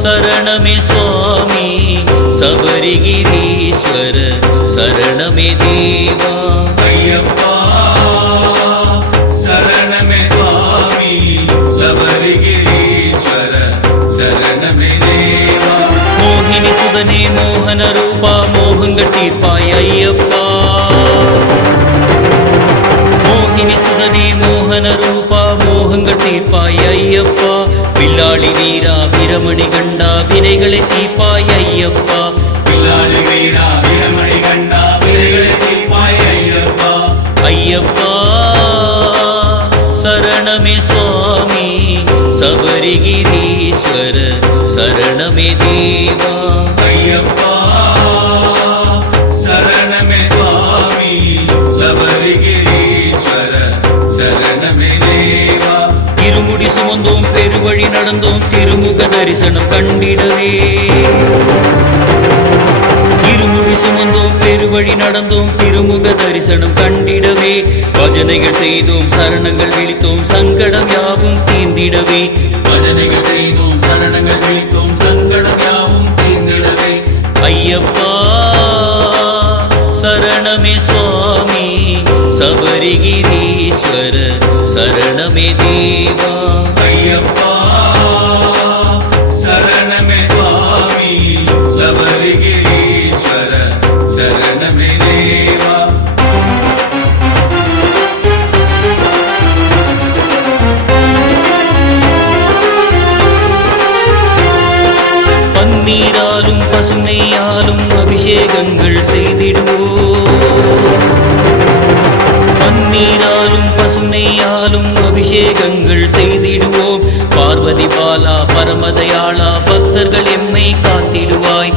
சரணமே சுவாமி சபரிகிரீஸ்வர சரணமே தேவா ஐயப்பா சரணமே சுவாமி சபரிகிரீஸ்வர சரணமே தேவா மோகினி சுதனே மோகன ரூபா மோகங்கள் தீர்ப்பாய் ஐயப்பா மோகினி சுதனே மோகன ரூபா மோகங்கள் தீர்ப்பாய் ஐயப்பா வில்லாளி வீரா வீரமணி கண்டா வினைகளை தீர்ப்பாய் ஐயப்பா வில்லாளி வீரா வீரமணி கண்டா வினைகளை தீர்ப்பாய் ஐயப்பா ஐயப்பா சரணமே சுவாமி சபரிகிரீஸ்வர சரணமே தேவா ஐயப்பா சரணமே சுவாமி சபரிகிரீஸ்வர சரணமே தேவா இருமுடி சுமந்தோம் பெருவழி நடந்தோம் திருமுக தரிசனம் கண்டிடவே இருமுடி சுமந்தோம் பெருவழி நடந்தோம் திருமுக தரிசனம் கண்டிடவே பஜனைகள் செய்தோம் சரணங்கள் விழித்தோம் சங்கடம் யாவும் தீர்ந்திடவே பஜனைகள் செய்தோம் சரணங்கள் விழித்தோம் சங்கடம் யாவும் தீர்ந்திடவே ஐயப்பா சரணமே சுவாமி சபரிகிரீஸ்வர சரணமே தேவா ஐயப்பா சரணமே சுவாமி சபரிகிரீஸ்வர சரணமே தேவா பன்னீராலும் பசுமையாலும் அபிஷேகங்கள் செய்திடுவோம் பன்னீராலும் பசுமையாலும் அபிஷேகங்கள் செய்திடுவோம் பார்வதி பாலா பரமதயாளா பக்தர்கள் எம்மை காத்திடுவாய்